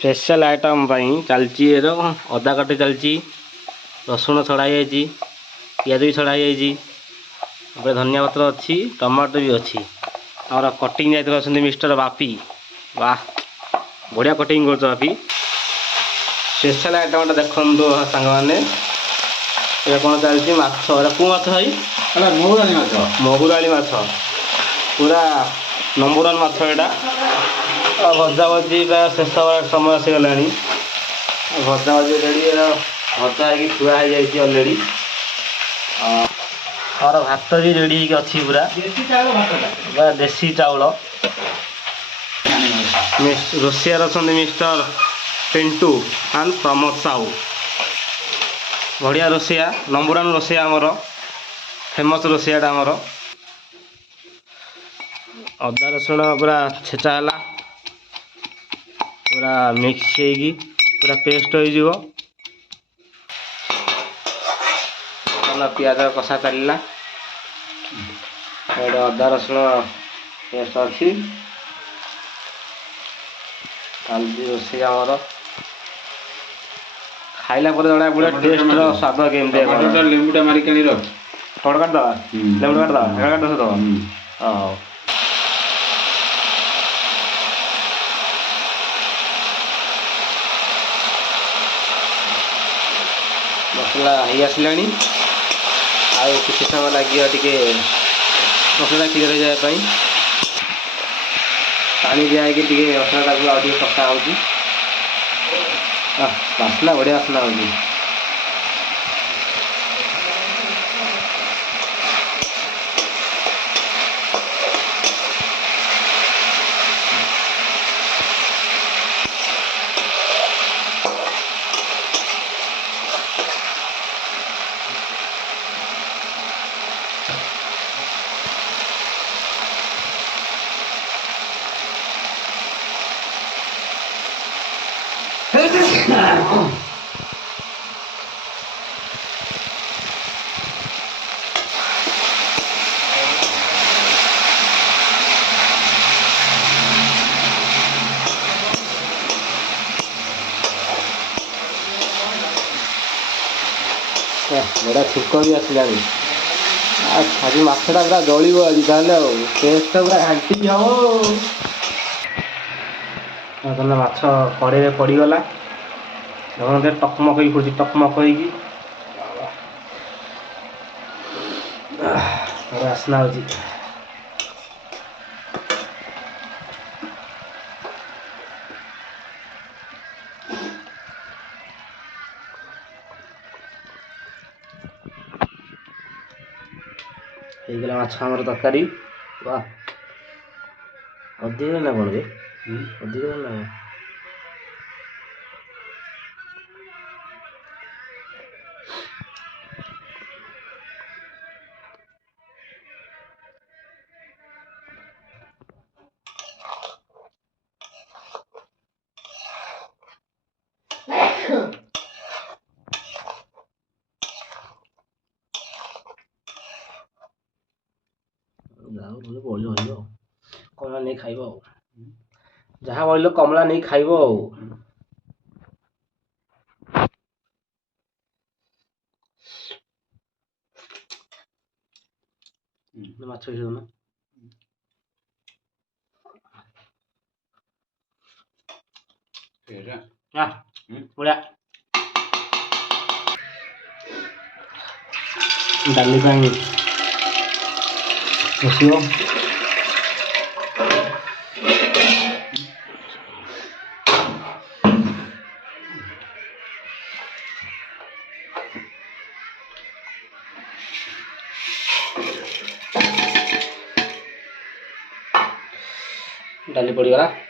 special item चलती अदा कटे चलती रसुण छड़ा पियाज भी छड़ा धनिया पत्र अच्छी टमाटो भी अच्छी और कटिंग जाते मिस्टर बापी वाह बढ़िया कटिंग कर बापी स्पेशल आइटम देखो सांग मैंने कौन चलती माछ कौ माछ भाई महुराली माछ पूरा नंबर वन माछ यहाँ भजा भजी प्राय शेष समय आसीगला भजा भजी रेडी भजा थुआ हो जाए अलरेडी और भात भी रेडी अच्छी पूरा देसी चाउल रोषियार अच्छा मिस्टर पिंटू एंड प्रमोद साहू बढ़िया रोषिया नंबर वन रोषिया आमर फेमस रोषियाटा आमर अदा रसुण पूरा छेचा है पूरा मिक्स होगी पूरा पेस्ट हो पियाज कषा चलला अदा रसुण पेस्ट अच्छी रोषेई आमर खाइला जना पूरा टेस्ट स्वाद केमती लेंबूटा मारिक रख टमाटो काटदवा लेमन काटदवा काटदवा हाँ मसला हो आसला कि समय लगे टे मसला क्लीयर हो जाए पानी दिखाई मसला कषा हो बासना बढ़िया बासना हो बड़ा छुक भी आसला आज मछटा पूरा जलिब आज टेस्ट पूरा घाटी हम माछ कड़े में पड़गला टकमक पड़ी टकमक आसना हो माछ आमर तरकारी वाह अधिक ना कौन अधिक ना कमला नहीं खाइब जहाँ बोल कमला नहीं खाइब माछ ना बढ़िया डाली बसियो डाली पड़गला